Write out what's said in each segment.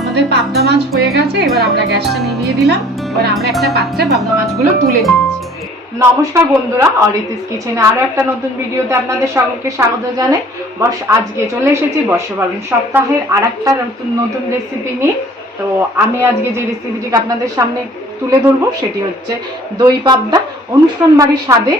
আমাদের পাবদা মাছ হয়ে গেছে, এবার আমরা গ্যাসটা নিভিয়ে দিলাম। এবার আমরা একটা পাত্রে পাবদা মাছগুলো তুলে নিচ্ছি। নমস্কার বন্ধুরা, অরিত্রিস কিচেনে আরো একটা নতুন ভিডিওতে আপনাদের সকলকে স্বাগত জানাই। আজকে চলে এসেছি বর্ষবরণ সপ্তাহের আর একটা নতুন রেসিপি নিয়ে। তো আমি আজকে যে রেসিপিটি আপনাদের সামনে তুলে ধরবো সেটি হচ্ছে দই পাবদা। অনুষ্ঠান বাড়ির স্বাদে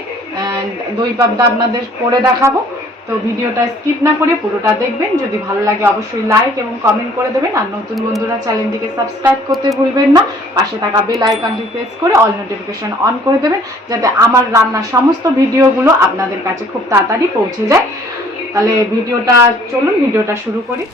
দই পাবদা আপনাদের করে দেখাবো। তো ভিডিওটা স্কিপ না করে পুরোটা দেখবেন। যদি ভালো লাগে অবশ্যই লাইক এবং কমেন্ট করে দেবেন। আর নতুন বন্ধুরা চ্যানেলটিকে সাবস্ক্রাইব করতে ভুলবেন না। পাশে থাকা বেল আইকনটি প্রেস করে অল নোটিফিকেশন অন করে দেবেন, যাতে আমার রান্নার সমস্ত ভিডিওগুলো আপনাদের কাছে খুব তাড়াতাড়ি পৌঁছে যায়। তাহলে চলুন ভিডিওটা শুরু করি।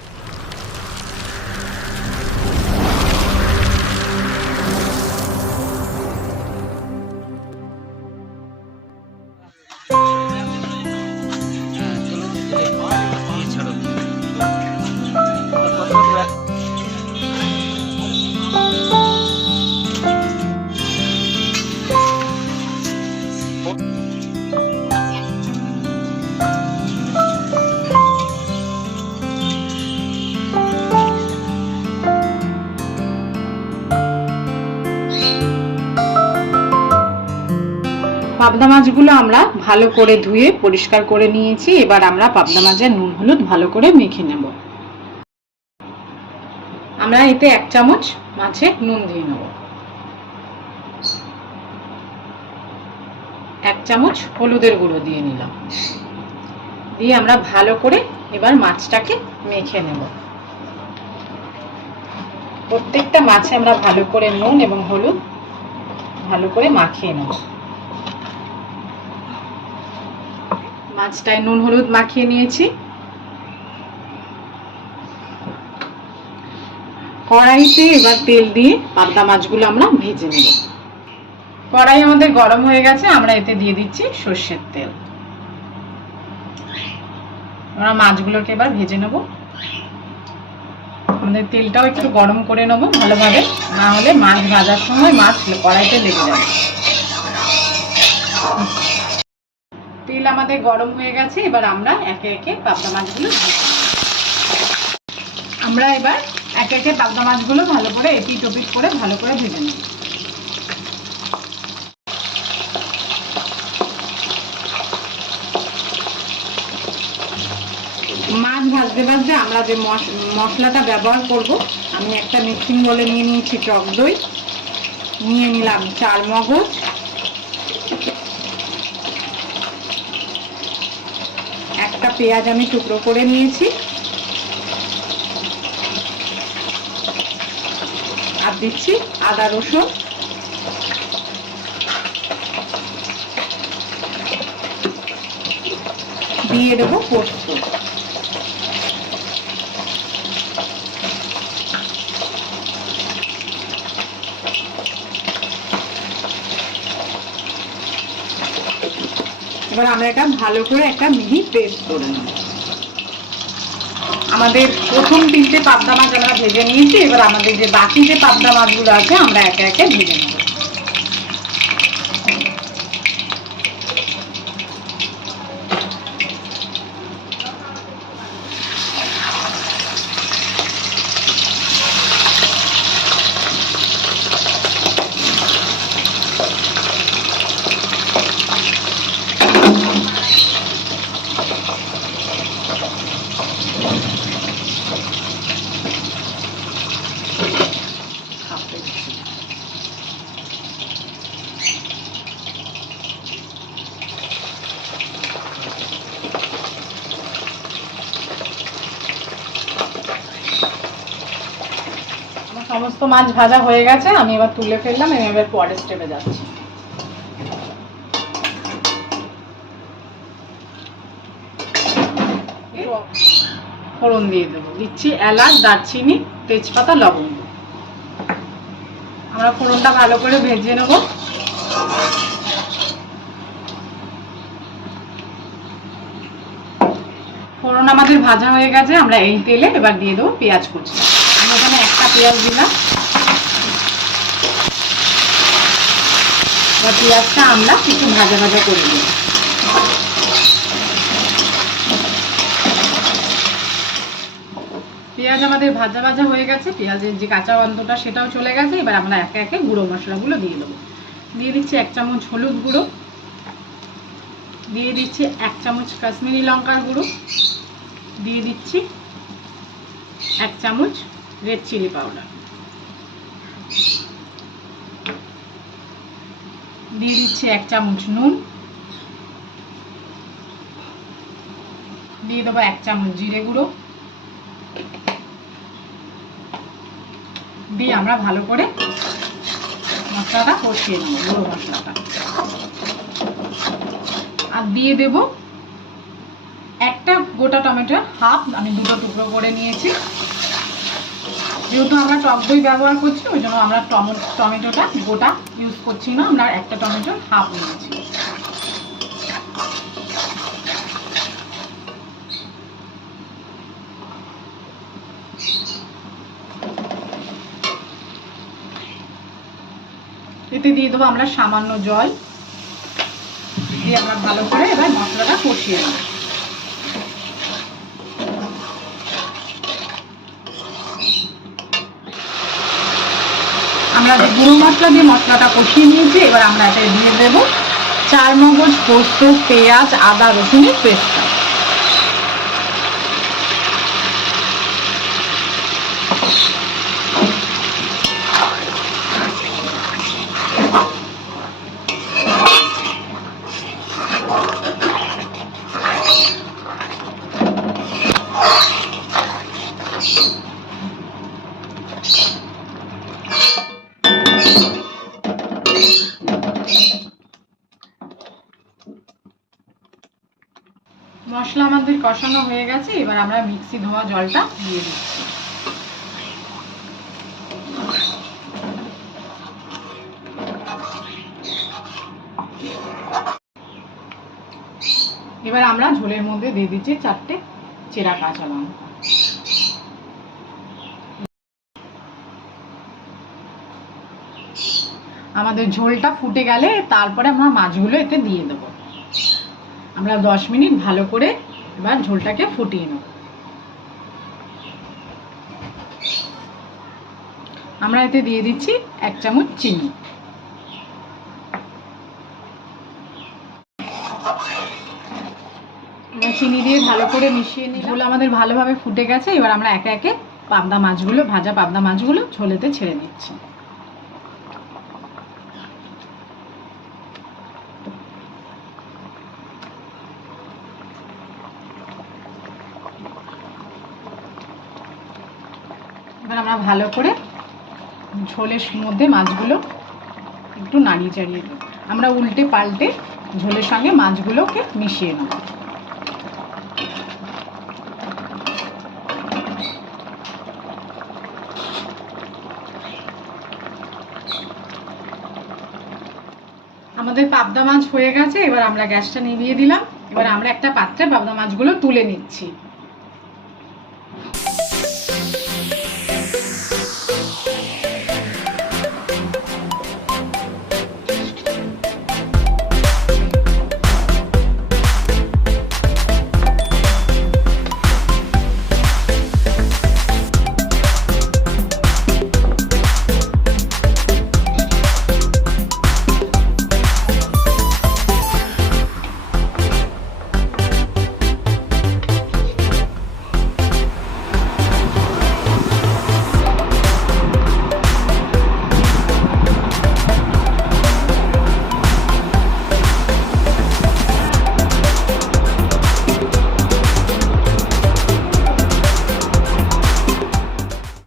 পাবদা মাছগুলো আমরা ভালো করে ধুয়ে পরিষ্কার করে নিয়েছি। এবার আমরা পাবদা মাছের নুন হলুদ ভালো করে মেখে নেব। আমরা এতে 1 চামচ মাছে নুন দিয়ে নেব, 1 চামচ হলুদের গুঁড়ো দিয়ে নিলাম। দিয়ে আমরা ভালো করে এবার মাছটাকে মেখে নেব। প্রত্যেকটা মাছে আমরা ভালো করে নুন এবং হলুদ ভালো করে মাখিয়ে নেব। মাছটায় নুন হলুদ মাখিয়ে নিয়েছি। কড়াইতে এবার তেল দিয়ে পাবদা মাছগুলো আমরা ভেজে নেব। কড়াই আমাদের গরম হয়ে গেছে, আমরা এতে দিয়ে দিচ্ছি সর্ষের তেল। আমরা মাছগুলোকে এবার ভেজে নেব। আমাদের তেলটাও একটু গরম করে নেব ভালোভাবে, না হলে মাছ ভাজার সময় মাছ কড়াইতে লেগে যাবে। তেল আমাদের গরম হয়ে গেছে, এবার আমরা একে একে পাবদা মাছগুলো পাবদা মাছগুলো ভালো করে এপিট ওপিট করে ভালো করে ভেজে নেব। মাছ ভাজতে ভাজতে আমরা যে মশলাটা ব্যবহার করব, আমি একটা মিক্সিং বলে নিয়ে নিয়েছি টকদই, নিয়ে নিলাম চাল মগজ, একটা পেঁয়াজ আমি টুকরো করে নিয়েছি, আর দিচ্ছি আদা রসুন, দিয়ে দেবো পোস্ত। এবার আমরা এটা ভালো করে একটা মিহি পেস্ট করে নেব। আমাদের প্রথম 3টে পাবদা মাছ আমরা ভেজে নিয়েছি। এবার আমাদের যে বাকি যে পাবদা মাছগুলো আছে আমরা একে একে ভেজে নেব। সমস্ত মাছ ভাজা হয়ে গেছে, আমি এবার তুলে ফেললাম। আমি এবার পরের স্টেপে যাচ্ছি। ফোড়ন দিয়ে দেবো, দিচ্ছি এলাচ, দারচিনি, তেজপাতা, লবঙ্গ। আমরা ফোড়নটা ভালো করে ভেজে নেব। ফোড়ন আমাদের ভাজা হয়ে গেছে, আমরা এই তেলে এবার দিয়ে দেবো পেঁয়াজ কুচি। আমি এখানে একটা পেঁয়াজ দিলাম। এবার পেঁয়াজটা আমরা একটু ভাজা ভাজা করে দেব। পেঁয়াজ আমাদের ভাজা ভাজা হয়ে গেছে, পেঁয়াজের যে কাঁচা গন্ধটা সেটাও চলে গেছে। এবার আমরা একে একে গুঁড়ো মশলাগুলো দিয়ে দেবো। দিয়ে দিচ্ছি 1 চামচ হলুদ গুঁড়ো, দিয়ে দিচ্ছি 1 চামচ কাশ্মীরি লঙ্কার গুঁড়ো, দিয়ে দিচ্ছি 1 চামচ রেড চিলি পাউডার, দিয়ে দিচ্ছি 1 চামচ নুন, দিয়ে দেবো 1 চামচ জিরে গুঁড়ো, দিয়ে আমরা ভালো করে মশলাটা কষিয়ে নেব, গুঁড়ো মশলাটা। আর দিয়ে দেব একটা গোটা টমেটো, হাফ আমি 2টো টুকরো করে নিয়েছি। যেহেতু আমরা টক দই ব্যবহার করছি ওই জন্য আমরা টমেটোটা গোটা ইউজ করছি না, আমরা একটা টমেটো হাফ নিয়েছি। এতে দিয়ে দেবো আমরা সামান্য জল, দিয়ে আমরা ভালো করে এবার মশলাটা কষিয়ে নেব। আমরা যে গুঁড়ো মশলা দিয়ে মশলাটা কষিয়ে নিয়েছি, এবার আমরা এতে দিয়ে দেব 4 মগজ, পোস্ত, পেঁয়াজ, আদা রসুনের পেস্টটা। মশলা আমাদের কষানো হয়ে গেছে, এবার আমরা মিক্সি ধোয়া জলটা দিয়ে দিচ্ছি। এবার আমরা ঝোলের মধ্যে দিয়ে দিচ্ছি 4টে চেরা কাঁচা লঙ্কা। আমাদের ঝোলটা ফুটে গেলে তারপরে আমরা মাছগুলো এতে দিয়ে দেব। আমরা 10 মিনিট ভালো করে এবার ঝোলটাকে ফুটিয়ে নেব। আমরা এতে দিয়ে দিচ্ছি 1 চামচ চিনি। চিনি দিয়ে ভালো করে মিশিয়ে নিই। ঝোল আমাদের ভালোভাবে ফুটে গেছে, এবার আমরা একে একে পাবদা মাছগুলো, ভাজা পাবদা মাছগুলো ঝোলেতে ছেড়ে দিচ্ছি। এবার আমরা ভালো করে ঝোলের মধ্যে মাছগুলো একটু নাড়িয়ে চাড়িয়ে দেব। আমরা উল্টে পাল্টে ঝোলের সঙ্গে মাছগুলোকে মিশিয়ে নেব। আমাদের পাবদা মাছ হয়ে গেছে, এবার আমরা গ্যাসটা নিভিয়ে দিলাম। এবার আমরা একটা পাত্রে পাবদা মাছগুলো তুলে নিচ্ছি।